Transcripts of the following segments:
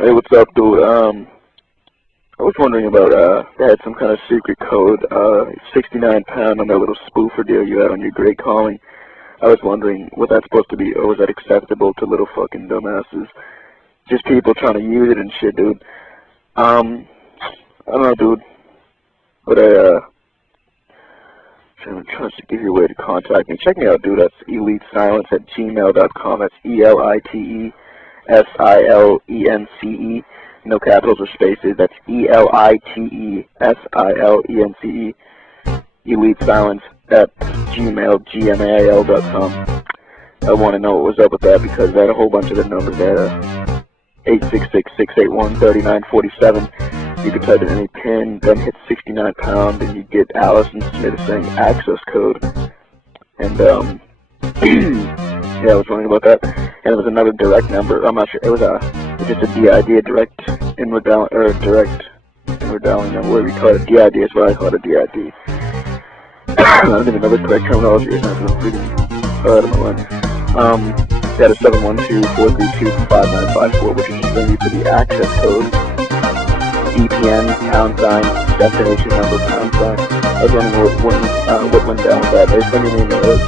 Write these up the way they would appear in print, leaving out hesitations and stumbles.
Hey, what's up, dude? I was wondering about, they had some kind of secret code, 69 pound on that little spoofer deal you had on your Great Calling. I was wondering, was that supposed to be, or was that acceptable to little fucking dumbasses? Just people trying to use it and shit, dude. I don't know, dude. But I'm trying to give you a way to contact me. Check me out, dude. That's elitesilence@gmail.com. That's ELITESILENCE. No capitals or spaces. That's ELITESILENCE. elitesilence@gmail.com. I want to know what was up with that because I had a whole bunch of the numbers there. 866-681-3947. You can type in any pin, then hit 69 pound, and you get Allison Smith saying access code. And yeah, I was wondering about that. And there was another direct number. I'm not sure. It was just a DID, a direct inward dialing, or a direct inward dialing number. Whatever you call it, a DID is what I call it, a DID. I don't even know the correct terminology. It's not because I'm freaking out of my mind. That is 712-432-5954, which is just going to be for the access code. DPN, #, destination number, #. I was wondering what went down with that. They sent me an email.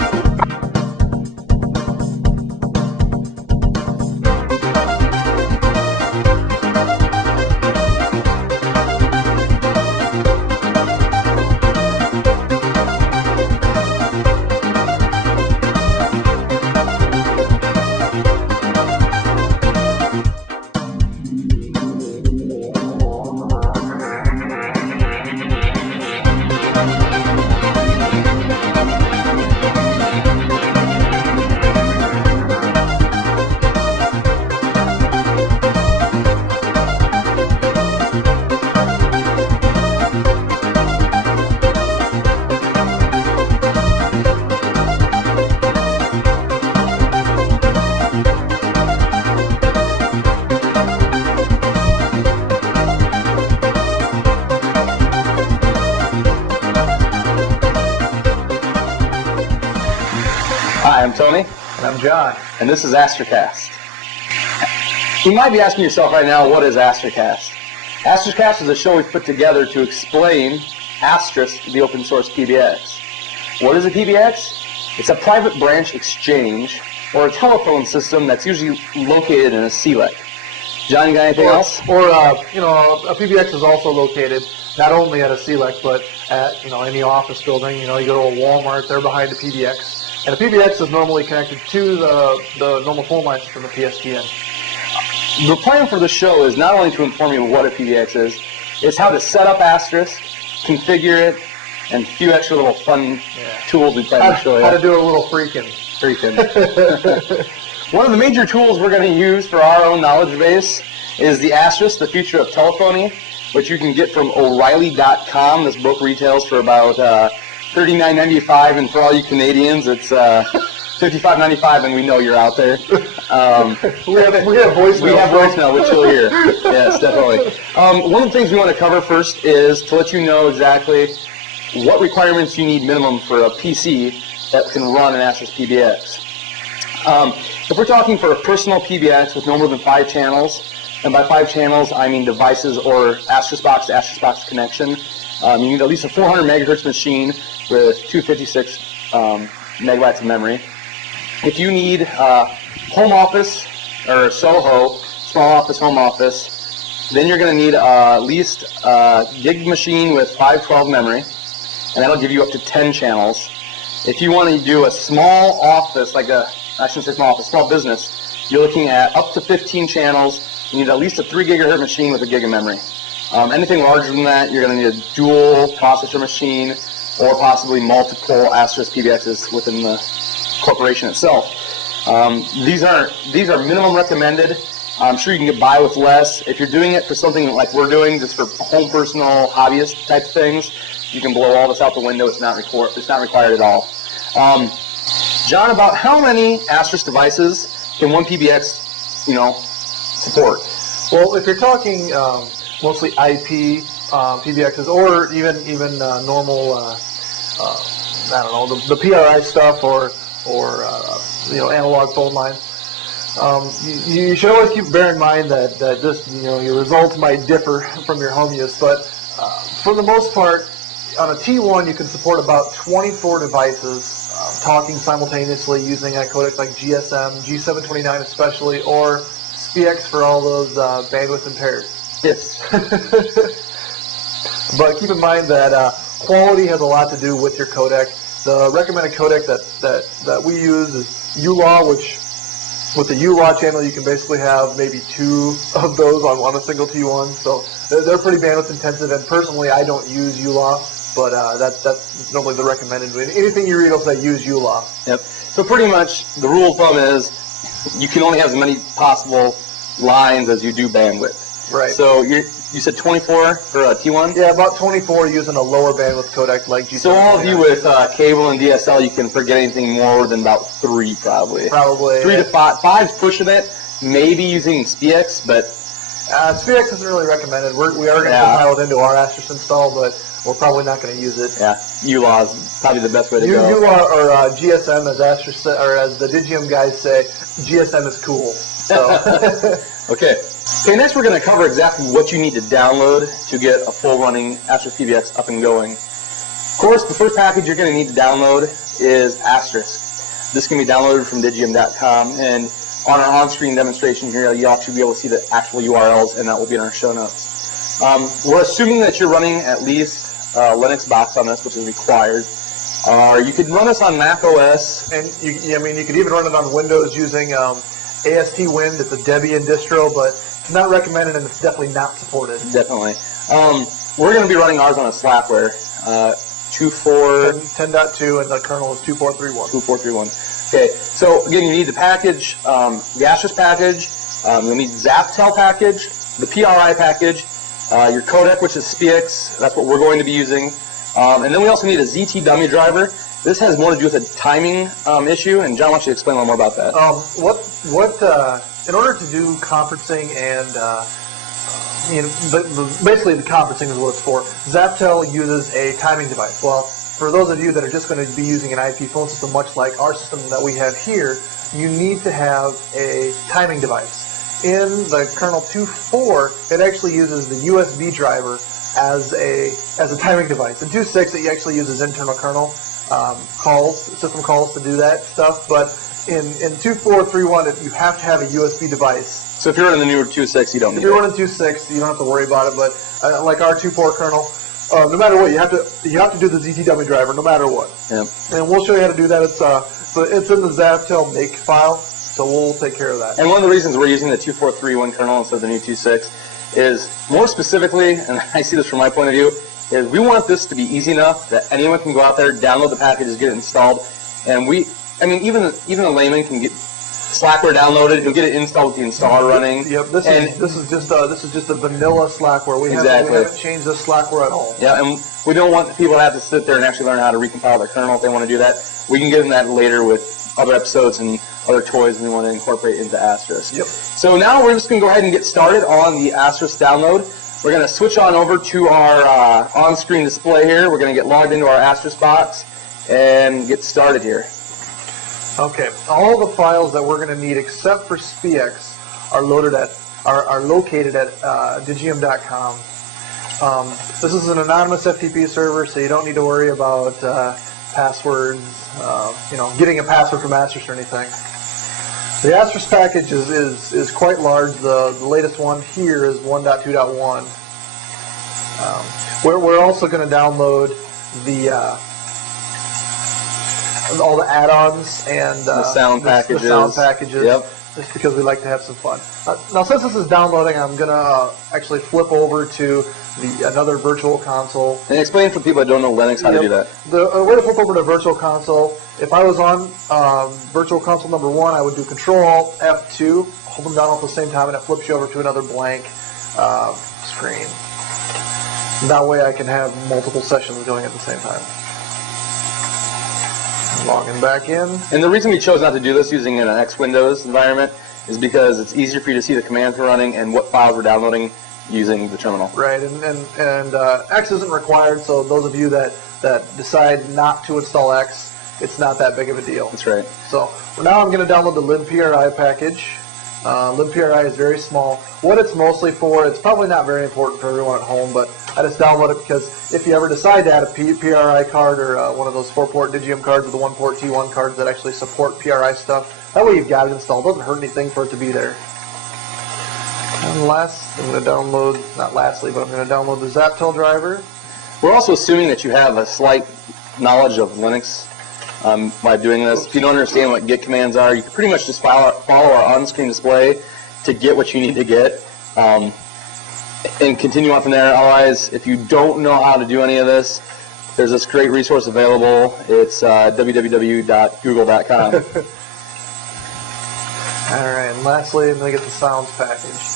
Hi, I'm Tony. And I'm John. And this is ASTERIkast. You might be asking yourself right now, what is ASTERIkast? ASTERIkast is a show we've put together to explain Asterisk, the open source PBX. What is a PBX? It's a private branch exchange or a telephone system that's usually located in a CLEC. John, you got anything else? Or a PBX is also located not only at a CLEC, but at any office building. You go to a Walmart, they're behind the PBX. And the PBX is normally connected to the normal phone line system, the PSTN. The plan for the show is not only to inform you what a PBX is, it's how to set up Asterisk, configure it, and a few extra little fun tools we plan to show you. How to do a little freaking. One of the major tools we're going to use for our own knowledge base is the Asterisk, the future of telephony, which you can get from O'Reilly.com. This book retails for about $39.95, and for all you Canadians, it's $55.95, and we know you're out there. We have voicemail. We have voicemail, which you'll hear. Yes, definitely. One of the things we want to cover first is to let you know exactly what requirements you need minimum for a PC that can run an Asterisk PBX. If we're talking for a personal PBX with no more than 5 channels, and by 5 channels I mean devices or Asterisk box to Asterisk box connection, you need at least a 400 megahertz machine with 256 megabytes of memory. If you need home office or SOHO, small office, home office, then you're going to need at least a gig machine with 512 memory, and that'll give you up to 10 channels. If you want to do a small office, I shouldn't say small office, small business, you're looking at up to 15 channels. You need at least a 3 gigahertz machine with a gig of memory. Anything larger than that, you're going to need a dual processor machine or possibly multiple Asterisk PBXs within the corporation itself. These are minimum recommended. I'm sure you can get by with less. If you're doing it for something like we're doing, just for home personal hobbyist type things, you can blow all this out the window. It's not required at all. John, about how many Asterisk devices can one PBX, support? Well, if you're talking mostly IP PBXs, or even normal, the PRI stuff, or analog phone lines. You should always bear in mind that this, your results might differ from your home use, but for the most part, on a T1 you can support about 24 devices talking simultaneously using a codec like GSM, G729 especially, or SPX for all those bandwidth impaired. Yes. But keep in mind that quality has a lot to do with your codec. The recommended codec that we use is ULAW, which with the ULAW channel you can basically have maybe 2 of those on a single T1. So they're pretty bandwidth intensive, and personally I don't use ULAW, but that's normally the recommended. Anything you read will say use ULAW. Yep. So pretty much the rule of thumb is you can only have as many possible lines as you do bandwidth. Right. So you said 24 for a T1? Yeah, about 24 using a lower bandwidth codec like G729. So all of you with cable and DSL, you can forget anything more than about 3 probably. Probably. 3 to 5. 5's pushing it. Maybe using SPX, but SPX isn't really recommended. We are going to compile it into our Asterisk install, but we're probably not going to use it. Yeah, ULAW is probably the best way to go. ULAW or GSM, as Asterisk, or as the Digium guys say, GSM is cool. So. Okay. Okay, next we're going to cover exactly what you need to download to get a full running Asterisk PBX up and going. Of course, the first package you're going to need to download is Asterisk. This can be downloaded from digium.com, and on our on-screen demonstration here, you'll actually be able to see the actual URLs, and that will be in our show notes. We're assuming that you're running at least Linux box on this, which is required. You could run this on Mac OS. And you could even run it on Windows using AST Wind. It's a Debian distro, but it's not recommended, and it's definitely not supported. Definitely. We're going to be running ours on a Slackware 10.2, and the kernel is 2431. 2431. Okay, so again, you need the package, the Asterisk package, you'll need Zaptel package, the PRI package, your codec, which is SPX, that's what we're going to be using, and then we also need a ZT dummy driver. This has more to do with a timing issue, and John, why don't you explain a little more about that? In order to do conferencing and basically the conferencing is what it's for. Zaptel uses a timing device. Well, for those of you that are just going to be using an IP phone system, much like our system that we have here, you need to have a timing device. In the kernel 2.4, it actually uses the USB driver as a timing device. In 2.6, it actually uses internal kernel system calls to do that stuff, but in 2.4.3.1, you have to have a USB device. So if you're running the newer 2.6, you don't need it. If you're running 2.6, you don't have to worry about it, but like our 2.4 kernel, no matter what, you have to do the ZT dummy driver, no matter what. Yep. And we'll show you how to do that. It's in the Zaptel make file, so we'll take care of that. And one of the reasons we're using the 2.4.3.1 kernel instead of the new 2.6 is, more specifically, and I see this from my point of view, is we want this to be easy enough that anyone can go out there, download the packages, get it installed, and even a layman can get Slackware downloaded, he'll get it installed with the installer running. Yep, this is just a vanilla Slackware. We haven't changed the Slackware at all. Yeah, and we don't want people to have to sit there and actually learn how to recompile their kernel if they want to do that. We can get into that later with other episodes and other toys we want to incorporate into Asterisk. Yep. So now we're just going to go ahead and get started on the Asterisk download. We're going to switch on over to our on-screen display here. We're going to get logged into our Asterisk box and get started here. Okay, all the files that we're going to need except for SPX are located at digium.com. This is an anonymous FTP server, so you don't need to worry about passwords, getting a password from Asterisk or anything. The Asterisk package is quite large. The latest one here is 1.2.1. We're also going to download all the add-ons and the sound packages. The sound packages. Yep. Just because we like to have some fun. Now, since this is downloading, I'm going to actually flip over to another virtual console. And explain for people that don't know Linux how to do that. The way to flip over to virtual console, if I was on virtual console number 1, I would do Control-Alt-F2, hold them down all at the same time, and it flips you over to another blank screen. That way I can have multiple sessions going at the same time. Logging back in. And the reason we chose not to do this using an X Windows environment is because it's easier for you to see the commands we're running and what files we're downloading using the terminal. Right, and X isn't required, so those of you that decide not to install X, it's not that big of a deal. That's right. So now I'm going to download the libpri package. libpri is very small. What it's mostly for, it's probably not very important for everyone at home, but I just download it because if you ever decide to add a PRI card or one of those 4-port Digium cards with the 1-port T1 cards that actually support PRI stuff, that way you've got it installed. It doesn't hurt anything for it to be there. And last, I'm going to download, not lastly, but I'm going to download the Zaptel driver. We're also assuming that you have a slight knowledge of Linux by doing this. If you don't understand what git commands are, you can pretty much just follow our on-screen display to get what you need to get and continue on from there. Otherwise, if you don't know how to do any of this, there's this great resource available. It's www.google.com. Alright, and lastly, I'm going to get the sounds package.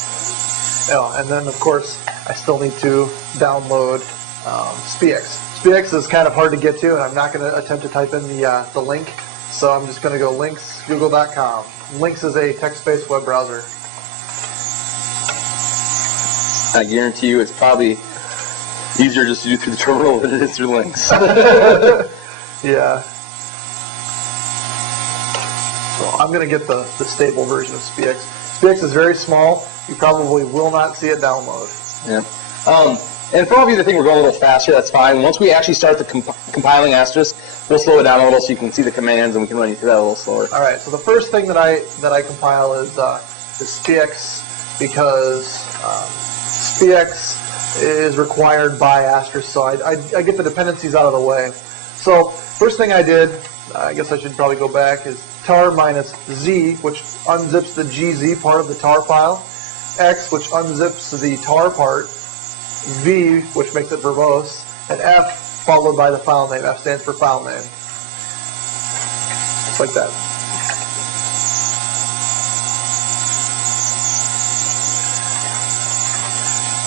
Oh, and then, of course, I still need to download SPX. SPX is kind of hard to get to, and I'm not going to attempt to type in the link, so I'm just going to go links, google.com. Links is a text-based web browser. I guarantee you it's probably easier just to do through the terminal than it is through links. Yeah. So I'm going to get the stable version of SPX. SPX is very small. You probably will not see it download. Yeah. And for all of you that think we're going a little faster, that's fine. Once we actually start the compiling Asterisk, we'll slow it down a little so you can see the commands and we can run you through that a little slower. All right. So the first thing that I compile is SPX because SPX is required by Asterisk. So I get the dependencies out of the way. So first thing I did, I guess I should probably go back, is tar minus z, which unzips the gz part of the tar file, x, which unzips the tar part, v, which makes it verbose, and f, followed by the file name. F stands for file name. Just like that.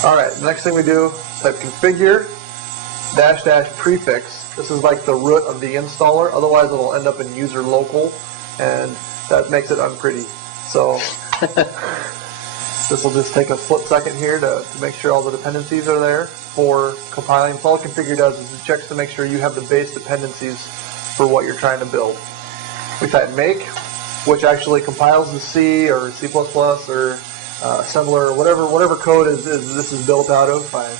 Alright, the next thing we do is type configure -- prefix. This is like the root of the installer, otherwise it'll end up in user local, and that makes it unpretty. So this will just take a split second here to make sure all the dependencies are there for compiling. So all configure does is it checks to make sure you have the base dependencies for what you're trying to build. We type make, which actually compiles the C or C++ or assembler, or whatever code this is built out of. I'm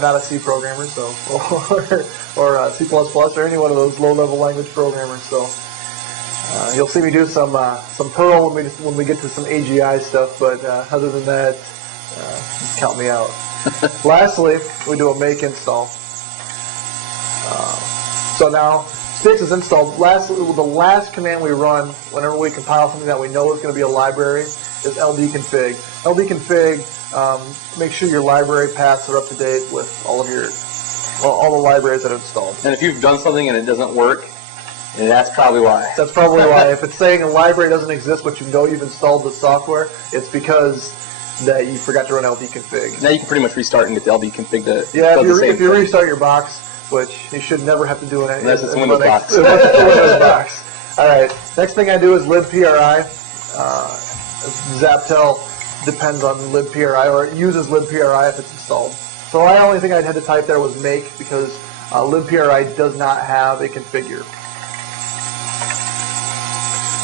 not a C programmer, so or C++ or any one of those low-level language programmers. So you'll see me do some Perl when we get to some AGI stuff, but other than that, just count me out. Lastly, we do a make install. So now SPX is installed. The last command we run whenever we compile something that we know is going to be a library is ldconfig. Ldconfig makes sure your library paths are up to date with all the libraries that are installed. And if you've done something and it doesn't work, that's probably why. That's probably why. If it's saying a library doesn't exist but you know you've installed the software, it's because that you forgot to run ldconfig. Now you can pretty much restart and get the ldconfig to yeah, do the same if you thing. Restart your box, which you should never have to do in unless it's a Windows box. Unless it's a Windows box. All right. Next thing I do is libpri. Zaptel depends on libpri, or it uses libpri if it's installed. So the only thing I had to type there was make because libpri does not have a configure.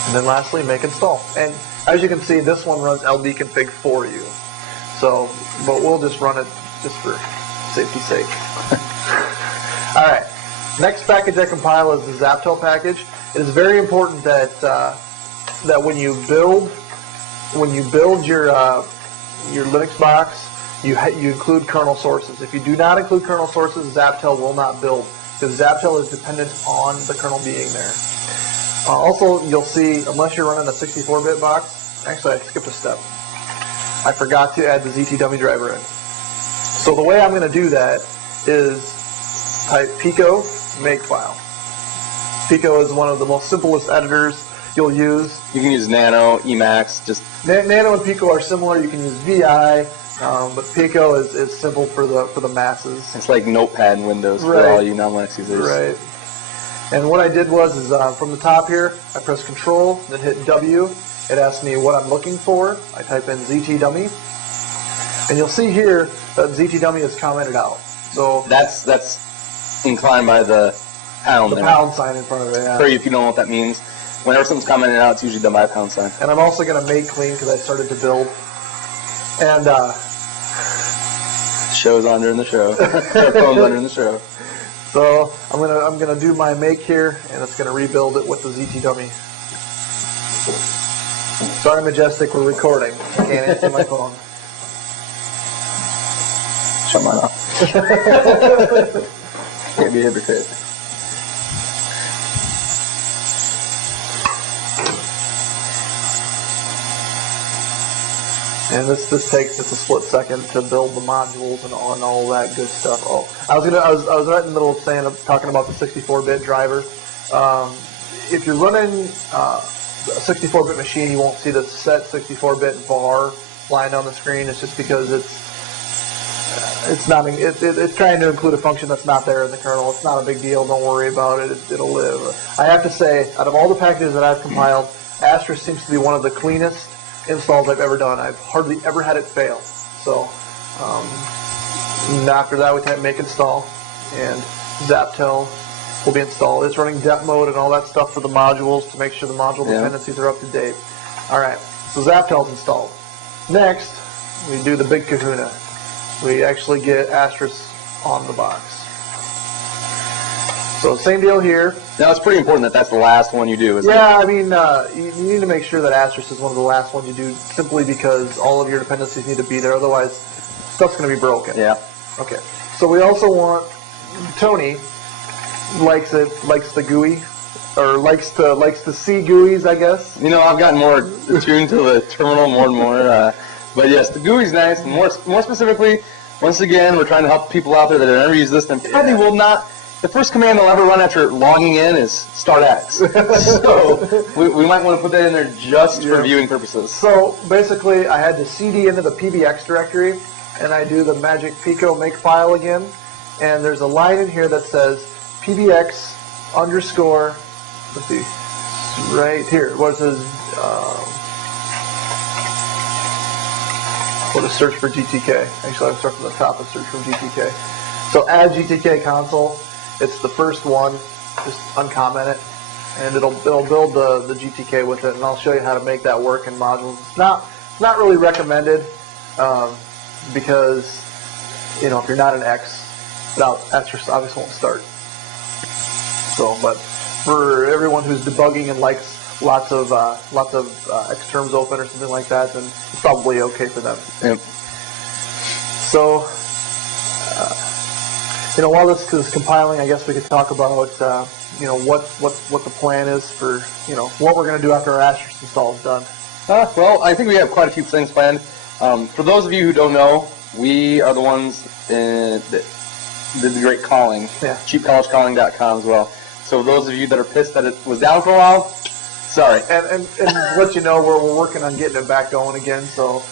And then lastly, make install. And as you can see, this one runs ldconfig for you. So, but we'll just run it just for safety's sake. All right. Next package I compile is the Zaptel package. It is very important that that when you build your Linux box, you include kernel sources. If you do not include kernel sources, Zaptel will not build because Zaptel is dependent on the kernel being there. Also, you'll see, unless you're running a 64-bit box, actually I skipped a step. I forgot to add the ZTDummy driver in. So the way I'm going to do that is type pico makefile. Pico is one of the most simplest editors you'll use. You can use Nano, Emacs, just... Nano and Pico are similar. You can use VI, but Pico is simple for the masses. It's like Notepad in Windows for all you non-Linux users. Right. And what I did was from the top here, I press Control, then hit W. It asks me what I'm looking for. I type in ZTDummy, and you'll see here that ZTDummy is commented out. So that's inclined by the pound. The pound sign in front of it. Yeah. For you, if you don't know what that means. Whenever something's commented out, it's usually done by a £. And I'm also going to make clean because I started to build. And show's on during the show. Phone's on during the show. So I'm gonna do my make here, and it's gonna rebuild it with the ZT dummy. Sorry, Majestic, we're recording. I can't answer my phone. Shut mine off. Can't be a hypocrite. And this takes just a split second to build the modules and all that good stuff. Oh, I was right in the middle of talking about the 64-bit driver. If you're running a 64-bit machine, you won't see the set 64-bit bar line on the screen. It's just because it's trying to include a function that's not there in the kernel. It's not a big deal. Don't worry about it. It'll live. I have to say, out of all the packages that I've compiled, Asterisk seems to be one of the cleanest installs I've ever done. I've hardly ever had it fail. So after that, we type make install, and Zaptel will be installed. It's running dep mode and all that stuff for the modules to make sure the module dependencies are up to date. All right, so Zaptel's installed. Next, we do the big kahuna. We actually get Asterisk on the box. So same deal here. Now, it's pretty important that that's the last one you do, isn't it? Yeah, I mean, you need to make sure that Asterisk is one of the last ones you do, simply because all of your dependencies need to be there. Otherwise, stuff's going to be broken. Yeah. Okay. So we also want, Tony likes the GUI, or likes to see GUIs, I guess. You know, I've gotten more attuned to the terminal more and more. But yes, the GUI's nice. And more specifically, once again, we're trying to help people out there that have never used this and probably will not. The first command they'll ever run after logging in is start X. So we might want to put that in there just for viewing purposes. So basically, I had to CD into the PBX directory, and I do the magic Pico makefile again. And there's a line in here that says PBX underscore, let's see, right here, what it says, what is search for GTK? Actually, I've started from the top of search from GTK. So add GTK console. It's the first one. Just uncomment it, and it'll build the GTK with it, and I'll show you how to make that work in modules. It's not really recommended because if you're not an X, Asterisk obviously won't start. So, but for everyone who's debugging and likes lots of X terms open or something like that, then it's probably okay for them. Yep. So. While this is compiling, I guess we could talk about what the plan is for what we're going to do after our Asterisk install is done. Well, I think we have quite a few things planned. For those of you who don't know, we are the ones that did the great calling, cheapcollegecalling.com as well. So those of you that are pissed that it was down for a while, sorry. And let you know we're working on getting it back going again. So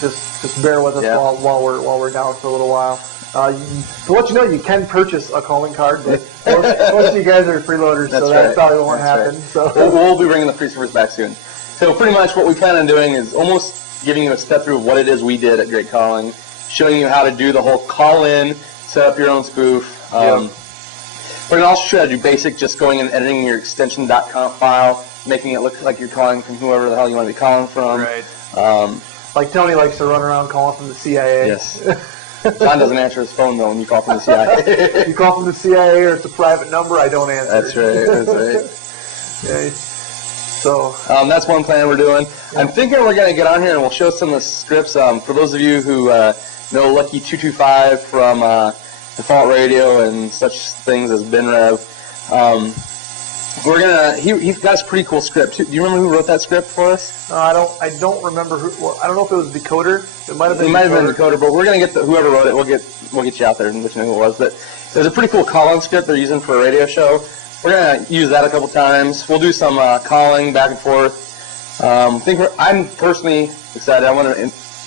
just bear with us while we're down for a little while. To let you know, you can purchase a calling card, but most of you guys are freeloaders, so that probably won't happen. So we'll be bringing the free service back soon. So pretty much what we plan on doing is almost giving you a step through of what it is we did at Great Calling, showing you how to do the whole call-in, set up your own spoof. We're going to also show you how to do basic, just going and editing your extension.conf file, making it look like you're calling from whoever the hell you want to be calling from. Right. Like Tony likes to run around calling from the CIA. Yes. John doesn't answer his phone, though, when you call from the CIA. If you call from the CIA or it's a private number, I don't answer. That's right. Okay. So that's one plan we're doing. Yeah. I'm thinking we're going to get on here and we'll show some of the scripts. For those of you who know Lucky 225 from Default Radio and such things as BinRev, we're gonna. He's got a pretty cool script. Do you remember who wrote that script for us? I don't remember who. Well, I don't know if it was Decoder. It might have been. It might have been Decoder, but we're gonna get whoever wrote it. We'll get you out there and let you know who it was. But there's a pretty cool call-in script they're using for a radio show. We're gonna use that a couple times. We'll do some calling back and forth. I'm personally excited. I want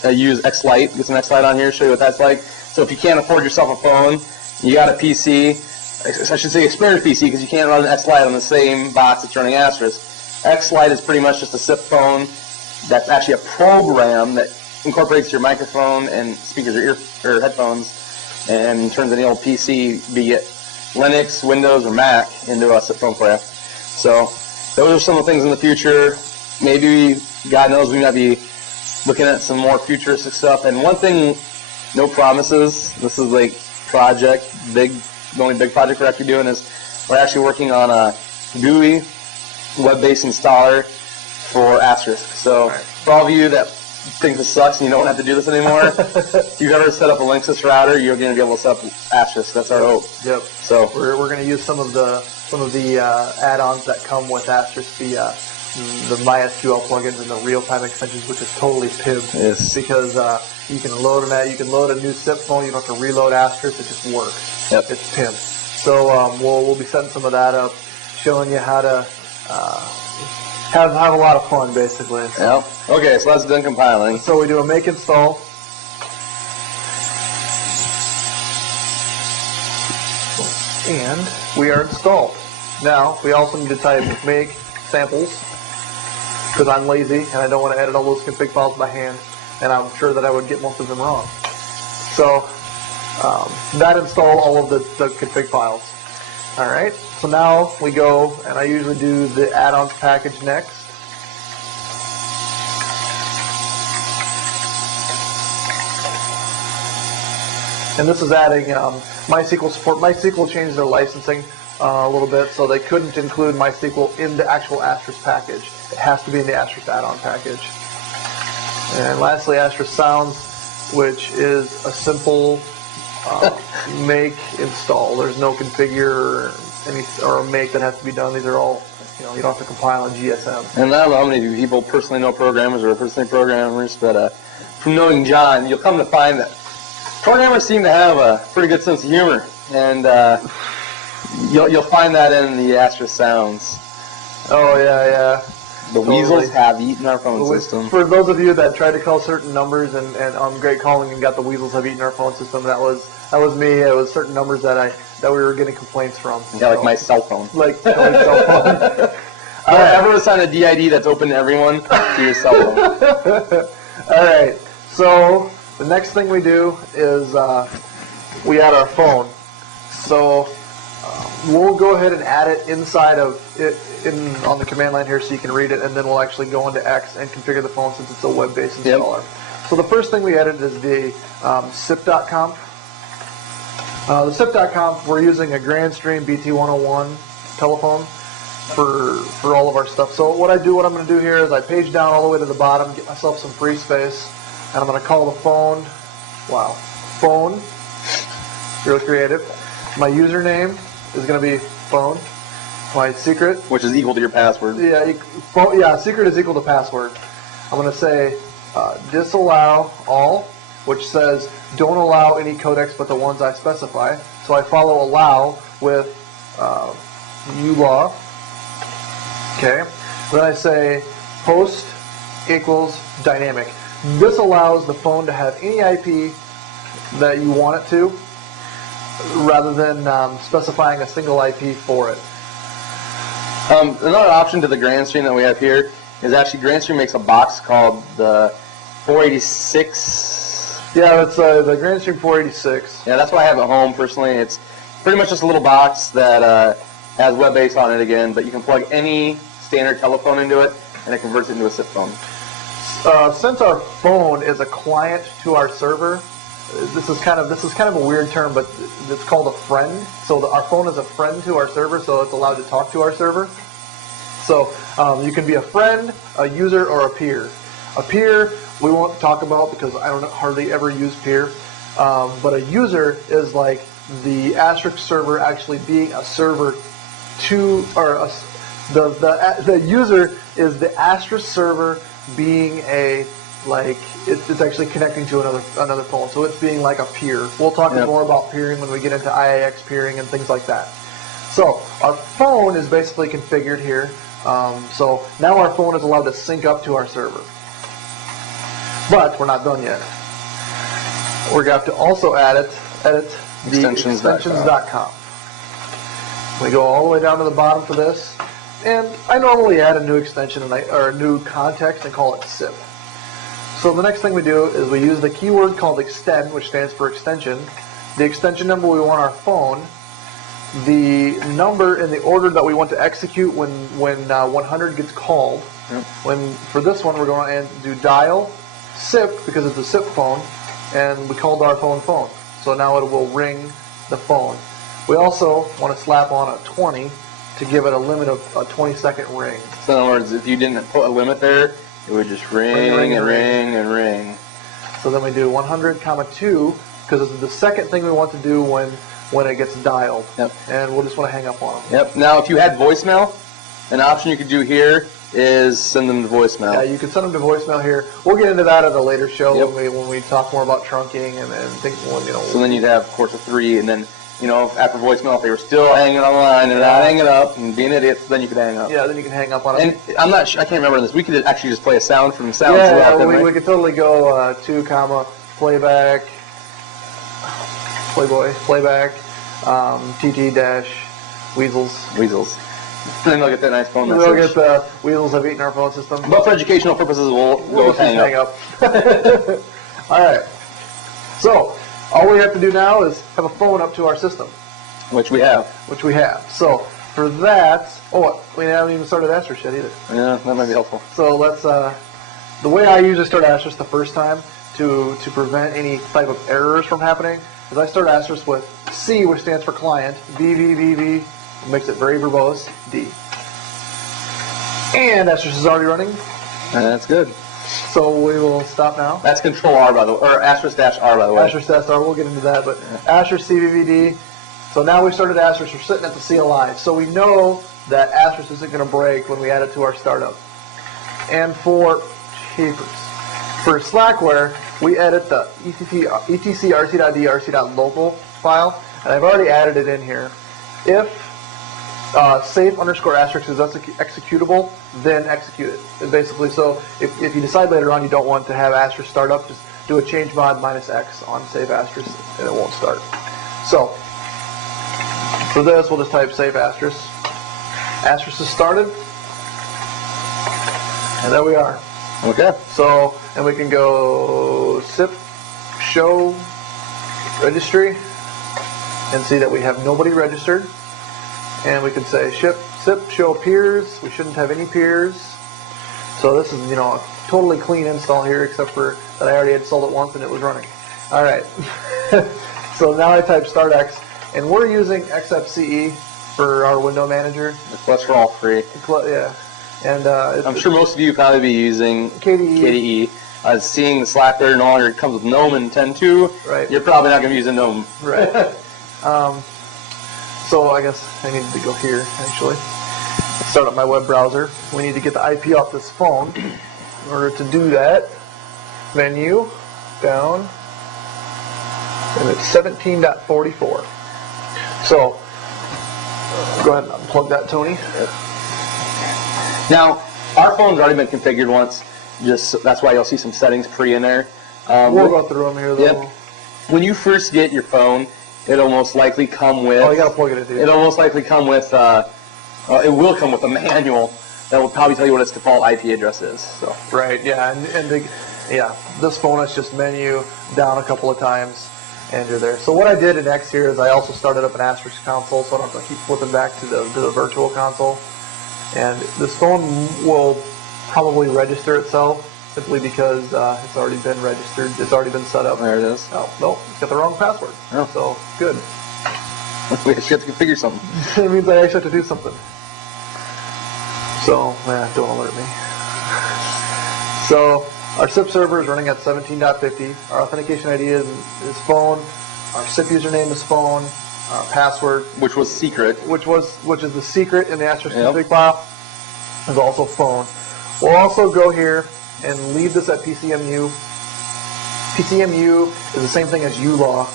to use X-Lite. Get some X-Lite on here. Show you what that's like. So if you can't afford yourself a phone, you got a PC. I should say experienced PC, because you can't run an X-Lite on the same box that's running Asterisk. X-Lite is pretty much just a SIP phone that's actually a program that incorporates your microphone and speakers or headphones and turns any old PC, be it Linux, Windows, or Mac, into a SIP phone for you. So those are some of the things in the future. Maybe, God knows, we might be looking at some more futuristic stuff. And one thing, no promises. This is like the only big project we're actually doing is we're actually working on a GUI web-based installer for Asterisk. So for all of you that think this sucks and you don't have to do this anymore, if you've ever set up a Linux /router, you're going to be able to set up Asterisk. That's our hope. Yep. So we're going to use some of the add-ons that come with Asterisk, the MySQL plugins and the real-time extensions, which is totally pimped. Yes. Because you can load them you can load a new SIP phone. You don't have to reload Asterisk. It just works. Yep. It's pimped. So we'll be setting some of that up, showing you how to have a lot of fun, basically. Yep. Okay, so that's done compiling. So we do a make install. And we are installed. Now, we also need to type make samples, because I'm lazy and I don't want to edit all those config files by hand, and I'm sure that I would get most of them wrong. So that install all of the config files. All right, so now we go, and I usually do the add-ons package next. And this is adding MySQL support. MySQL changed their licensing a little bit, so they couldn't include MySQL in the actual Asterisk package. It has to be in the Asterisk add-on package. And lastly, Asterisk Sounds, which is a simple make install. There's no configure or make that has to be done. These are all, you don't have to compile on GSM. And I don't know how many people personally know programmers or personally programmers, but from knowing John, you'll come to find that programmers seem to have a pretty good sense of humor, and you'll find that in the Asterisk Sounds. Oh yeah. The weasels have eaten our phone system. For those of you that tried to call certain numbers and on Great Calling and got the weasels have eaten our phone system, that was me. It was certain numbers that we were getting complaints from. Yeah, like my cell phone. Like Kelly's cell phone. Ever assign a DID that's open to everyone to your cell phone. All right. So the next thing we do is we add our phone. So we'll go ahead and add it inside of it on the command line here so you can read it, and then we'll actually go into X and configure the phone since it's a web-based installer. Yep. So the first thing we added is the sip.conf. The sip.conf, we're using a Grandstream BT101 telephone for all of our stuff. So what I'm going to do here is I page down all the way to the bottom, get myself some free space, and I'm going to call the phone, phone, real creative. My username is going to be phone. My secret, which is equal to your password. Yeah, secret is equal to password. I'm going to say disallow all, which says don't allow any codecs but the ones I specify. So I follow allow with ulaw. Okay. Then I say host equals dynamic. This allows the phone to have any IP that you want it to, rather than specifying a single IP for it. Another option to the Grandstream that we have here is actually Grandstream makes a box called the 486. Yeah, that's the Grandstream 486. Yeah, that's what I have at home personally. It's pretty much just a little box that has web base on it again, but you can plug any standard telephone into it, and it converts it into a SIP phone. Since our phone is a client to our server, this is kind of a weird term, but it's called a friend. So our phone is a friend to our server, so it's allowed to talk to our server. So you can be a friend, a user, or a peer. A peer we won't talk about because I don't hardly ever use peer. But a user is like the Asterisk server actually being a server to, or the user is the Asterisk server being a, like, it's actually connecting to another phone, so it's being like a peer. We'll talk more about peering when we get into IIX peering and things like that. So our phone is basically configured here. So now our phone is allowed to sync up to our server. But we're not done yet. We're going to have to also edit the extensions.conf. We go all the way down to the bottom for this. And I normally add a new extension or a new context and call it SIP. So the next thing we do is we use the keyword called extend, which stands for extension, the extension number we want our phone, the number in the order that we want to execute when 100 gets called. Yep. For this one, we're going to do dial SIP because it's a SIP phone, and we called our phone. So now it will ring the phone. We also want to slap on a 20 to give it a limit of a 20-second ring. So in other words, if you didn't put a limit there, it would just ring and ring. So then we do 100, 2 because it's the second thing we want to do when it gets dialed. Yep. And we'll just want to hang up on them. Yep. Now, if you had voicemail, an option you could do here is send them to voicemail. Yeah, you can send them to voicemail here. We'll get into that at a later show. Yep. when we talk more about trunking and think, So then you'd have, of course, a 3, and then, after voicemail, if they were still hanging on the line and not hanging up and being idiots, then you could hang up. Yeah, then you can hang up on them. And I'm not sure, I can't remember this. We could actually just play a sound from the sound. We could totally go 2, playback, playback, TT dash weasels. Then they'll get that nice phone message. We'll get the weasels have eaten our phone system. But for educational purposes, we'll go with hang up. All right. So all we have to do now is have a phone up to our system. Which we have. So for that, we haven't even started Asterisk yet either. Yeah, that might be helpful. So let's, the way I usually start Asterisk the first time to prevent any type of errors from happening is I start Asterisk with C, which stands for client, V, makes it very verbose, D. And Asterisk is already running. That's good. So we will stop now. That's Control R, by the way, or Asterisk-R, by the way. Asterisk-R, we'll get into that, but Asterisk CVVD. So now we started Asterisk, we're sitting at the CLI. So we know that Asterisk isn't going to break when we add it to our startup. And for Slackware, we edit the etc.rc.d rc.local file, and I've already added it in here. If safe_asterisk is executable, then execute it. And basically, so if you decide later on you don't want to have asterisk start up, just do a change mod -x on save asterisk and it won't start. So for this, we'll just type save asterisk. Asterisk is started, and there we are. Okay. So, and we can go SIP show registry and see that we have nobody registered. And we can say SIP show peers. We shouldn't have any peers. So this is, a totally clean install here, except for that I already installed it once and it was running. All right. So now I type start X, and we're using XFCE for our window manager. That's for all free. Yeah. And I'm sure most of you probably be using KDE. Seeing the Slackware no longer comes with GNOME and 10.2, right. You're probably not going to be using GNOME. Right. So I guess I need to go here, actually. Start up my web browser. We need to get the IP off this phone. In order to do that, menu, down, and it's 17.44. So, go ahead and unplug that, Tony. Now, our phone's already been configured once. That's why you'll see some settings pre in there. We'll go through them here, though. Yep. When you first get your phone, it'll most likely come with. Oh, you gotta plug it in, dude. It'll most likely come with. It will come with a manual that will probably tell you what its default IP address is. So. Right. Yeah. This phone is just menu down a couple of times, and you're there. So what I did in X here is I also started up an Asterisk console, so I don't have to keep flipping back to the virtual console. And this phone will probably register itself simply because it's already been registered. It's already been set up. There it is. Oh, no, it's got the wrong password. Oh. So, good. We have to configure something. It means I actually have to do something. So, don't alert me. So, our SIP server is running at 17.50. Our authentication ID is phone. Our SIP username is phone. Our password, which was secret, which is the secret in the Asterisk config file, is also phone. We'll also go here and leave this at PCMU. PCMU is the same thing as ULAW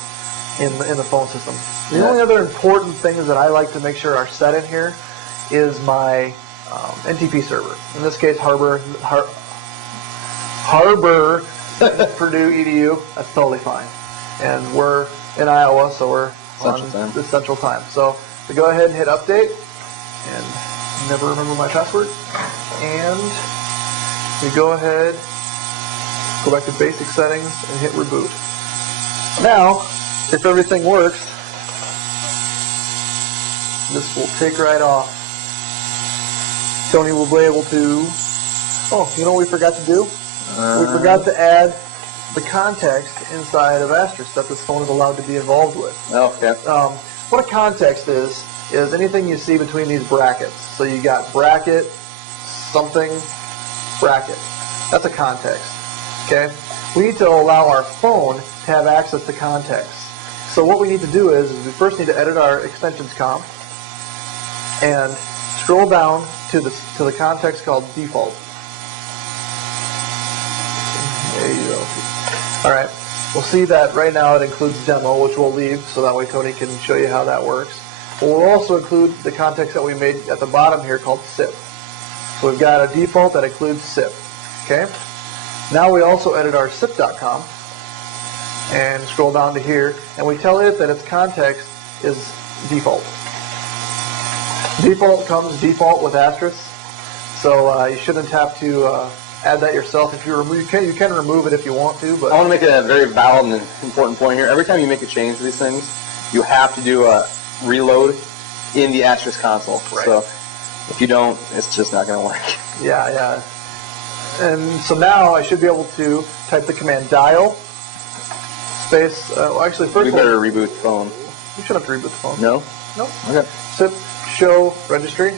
in the phone system. The only other important things that I like to make sure are set in here is my NTP server. In this case, Harbor Purdue EDU. That's totally fine. And we're in Iowa, so we're on the Central Time. So we go ahead and hit update, and never remember my password. And we go ahead, go back to basic settings, and hit reboot. Now, if everything works, this will take right off. Tony will be able to, oh, you know what we forgot to do? We forgot to add the context inside of Asterisk that this phone is allowed to be involved with. Oh, okay. What a context is anything you see between these brackets. So you got bracket, something, bracket. That's a context, okay? We need to allow our phone to have access to context. So what we need to do is we first need to edit our extensions comp and scroll down to the context called default. There you go. All right, we'll see that right now it includes demo, which we'll leave so that way Tony can show you how that works. But we'll also include the context that we made at the bottom here called SIP. So we've got a default that includes SIP, okay? Now we also edit our SIP.com and scroll down to here, and we tell it that its context is default. Default comes default with Asterisk, so you shouldn't have to add that yourself. If you remove, you can remove it if you want to. But I want to make a very valid and important point here. Every time you make a change to these things, you have to do a reload in the Asterisk console. Right. So if you don't, it's just not going to work. Yeah, yeah. And so now I should be able to type the command dial space. Well, actually, first We better reboot the phone. You shouldn't have to reboot the phone. No? Nope. Okay. SIP show registry.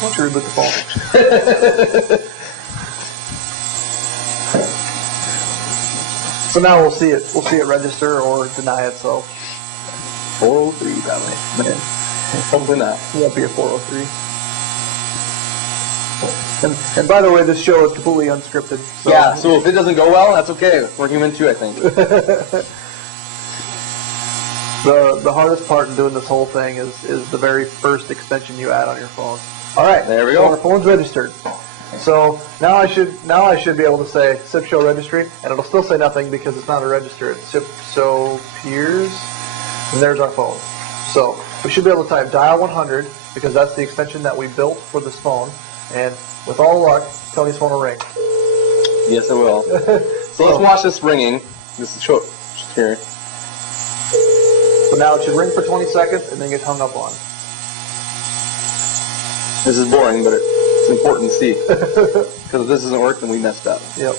Why don't you reboot the phone? So now we'll see it. We'll see it register or deny it. So 403 probably. Something like that. it won't be a 403. And by the way, this show is completely unscripted. So Yeah, so if it doesn't go well, that's okay. We're human too, I think. The hardest part in doing this whole thing is the very first extension you add on your phone. All right, There we so go. our phone's registered. So now I should be able to say SIP show registry, and it'll still say nothing because it's not a register. It's SIP show peers, and there's our phone. So we should be able to type dial 100 because that's the extension that we built for this phone, and with all luck, Tony's phone will ring. Yes, it will. So let's watch this ringing. This is short here. So now it should ring for 20 seconds and then get hung up on. This is boring, but it's important to see. Because if this doesn't work, then we messed up. Yep.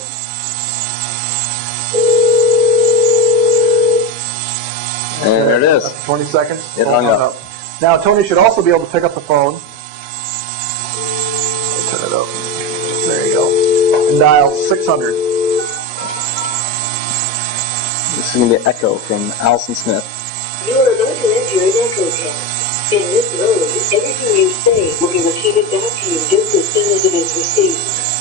And there it is. After 20 seconds, It phone hung up. Now Tony should also be able to pick up the phone. Turn it up. There you go. And dial 600. This is going to be Echo from Allison Smith. You are about to enter an echo test. In this mode, everything you say will be repeated back to you just as soon as it is received.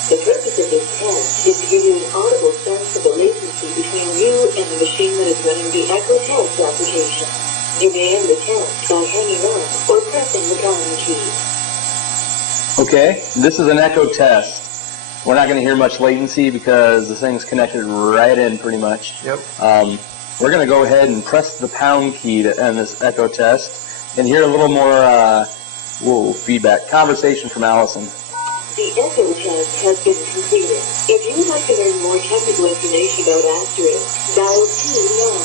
The purpose of this test is to give you an audible sense of the latency between you and the machine that is running the echo test application. You may end the test by hanging up or pressing the pound key. Okay, this is an Echo test. We're not going to hear much latency because the thing's connected right in pretty much. Yep. We're going to go ahead and press the pound key to end this Echo test and hear a little more feedback. Conversation from Allison. The echo test has been completed. If you would like to learn more technical information about Asterisk, dial 2 now.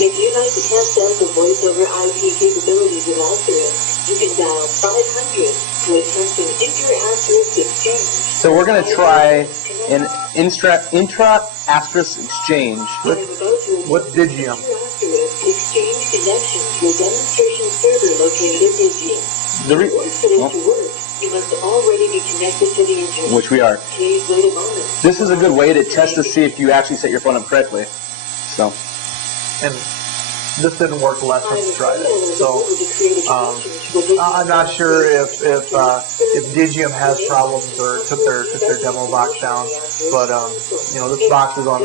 If you'd like to test out the voice over IP capabilities of Asterisk, you can dial 500 to attempt an inter-Asterisk exchange. So we're going to try an intra-Asterisk exchange. With Digium. Inter-Asterisk exchange connection to a demonstration server located in Digium. The In order for this to work, you must already be connected to the internet. which we are. Please wait a moment. This is a good way to test to see if you actually set your phone up correctly. So, And this didn't work the last time we tried it. So I'm not sure if Digium has problems or took their demo box down. But you know, this box is on.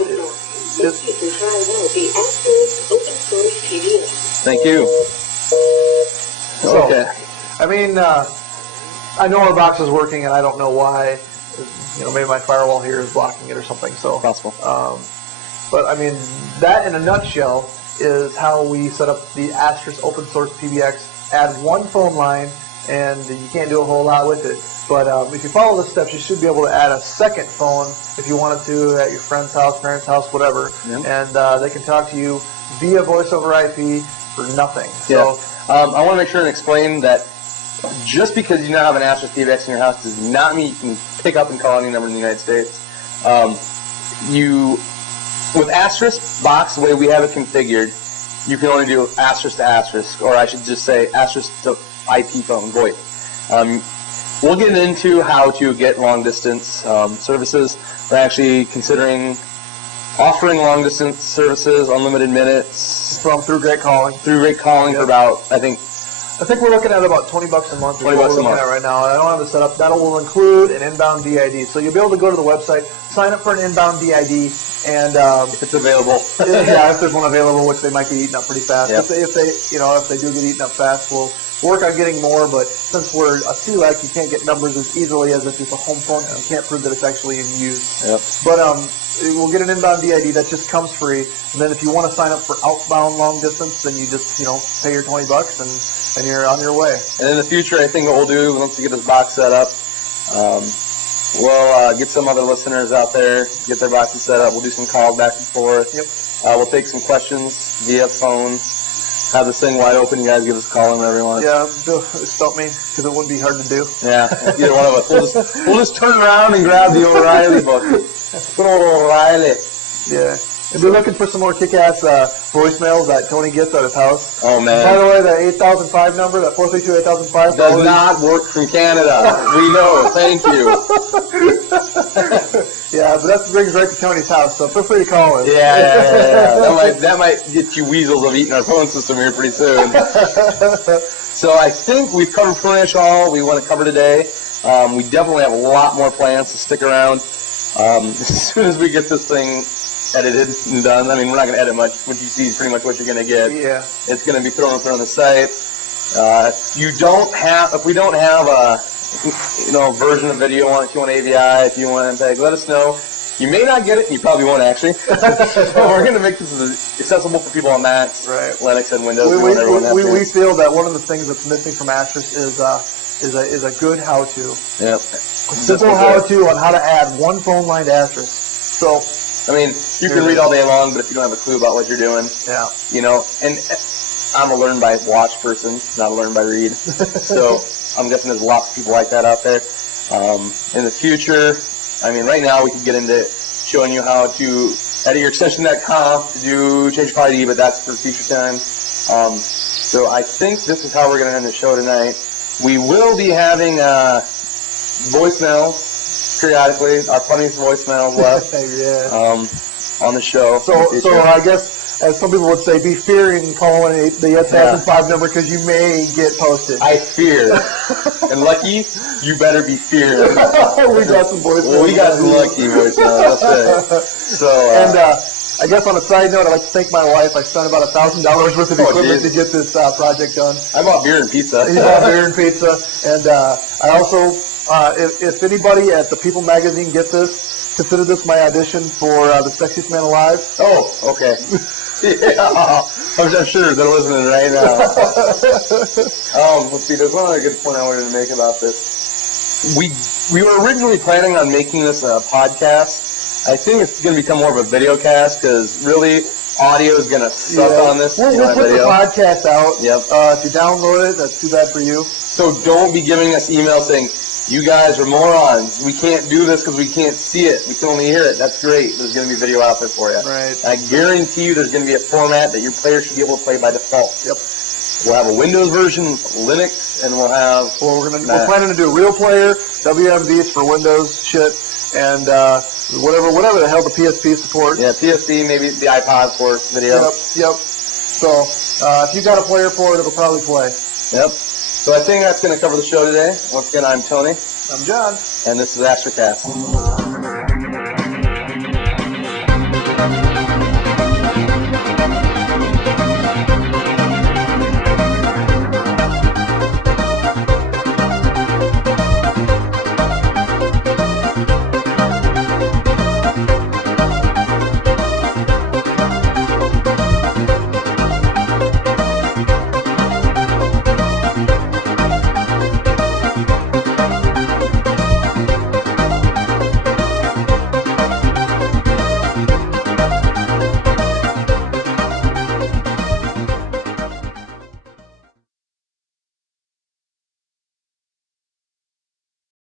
thank you. So, Okay. I mean, I know our box is working, and I don't know why. You know, maybe my firewall here is blocking it or something. So Possible. but I mean, that in a nutshell is how we set up the Asterisk open source PBX. Add one phone line, and you can't do a whole lot with it. But if you follow the steps, you should be able to add a second phone if you wanted to at your friend's house, parents' house, whatever. Yep. And they can talk to you via voice over IP for nothing. Yeah. So, I want to make sure and explain that just because you now have an Asterisk PBX in your house does not mean you can pick up and call any number in the United States. With Asterisk box, the way we have it configured, you can only do Asterisk to Asterisk, or I should just say Asterisk to IP phone, VoIP. We'll get into how to get long-distance services. We're actually considering offering long-distance services, unlimited minutes. through Great Calling. Through Great Calling for about, I think we're looking at about $20 a month. $20 a month. Right now. I don't have the setup. That will include an inbound DID. So you'll be able to go to the website, sign up for an inbound DID, and if it's available. yeah, if there's one available, which they might be eating up pretty fast. Yep. If they do get eaten up fast, we'll work on getting more. But since we're a CLEC, you can't get numbers as easily as if it's a home phone. You can't prove that it's actually in use. Yep. But we'll get an inbound DID that just comes free. And then if you want to sign up for outbound long distance, then you just pay your $20 and you're on your way. And in the future, I think what we'll do once we get this box set up, we'll get some other listeners out there, get their boxes set up. We'll do some calls back and forth. Yep. We'll take some questions via phone. Have this thing wide open. You guys give us a call whenever you want. Yeah, stump me because it wouldn't be hard to do. Yeah, either one of us. We'll just turn around and grab the O'Reilly book. Good old O'Reilly. Yeah. If you're looking for some more kick-ass voicemails that Tony gets at his house. Oh, man. By the way, that 8005 number, that 432-8005. Does not work from Canada. We know. Thank you. Yeah, but that brings right to Tony's house, so feel free to call him. Yeah. That might get you weasels of eating our phone system here pretty soon. So I think we've covered pretty much all we want to cover today. We definitely have a lot more plans, so stick around. As soon as we get this thing edited and done, I mean, we're not going to edit much. What you see is pretty much what you're going to get. Yeah. It's going to be thrown up on the site. If we don't have a version of video on it, if you want AVI, if you want MPEG, let us know. You may not get it, and you probably won't actually. But we're going to make this accessible for people on Macs, right. Linux, and Windows. We feel that one of the things that's missing from Asterisk is a good how-to. Yep. Simple how-to on how to add one phone line to Asterisk. So, I mean, you can read all day long, but if you don't have a clue about what you're doing, yeah. And I'm a learn by watch person, not a learn by read. So I'm guessing there's lots of people like that out there. In the future, I mean, right now we could get into showing you how to edit your extension.conf to do change file ID, but that's for future time. So I think this is how we're going to end the show tonight. We will be having voicemails periodically, our funniest voicemails left on the show. So I guess, as some people would say, be fearing calling the 8005 number because you may get posted. I fear. And Lucky, you better be feared. We got some voicemails. Well, we got some Lucky voicemails, that's it. So, and I guess on a side note, I'd like to thank my wife. I spent about $1,000 worth of equipment to get this project done. I bought beer and pizza. He bought beer and pizza. And I also, if anybody at the People magazine gets this, consider this my audition for The Sexiest Man Alive. Oh, okay. Yeah, I'm sure they're listening right now. Let's see, there's one other good point I wanted to make about this. We were originally planning on making this a podcast. I think it's going to become more of a video cast because really audio is going to suck on this. We'll put the podcast out. Yep. If you download it, that's too bad for you. So don't be giving us emails saying, you guys are morons. We can't do this because we can't see it. We can only hear it. That's great. There's going to be video out there for you. Right. I guarantee you there's going to be a format that your player should be able to play by default. Yep. We'll have a Windows version, Linux, and we'll have... Well, we're planning to do a real player, WMVs for Windows shit, and whatever the hell the PSP support. Yeah, PSP, maybe the iPod for video. Yep. So, if you got a player for it, it'll probably play. Yep. So I think that's going to cover the show today. Once again, I'm Tony. I'm John. And this is ASTERIkast.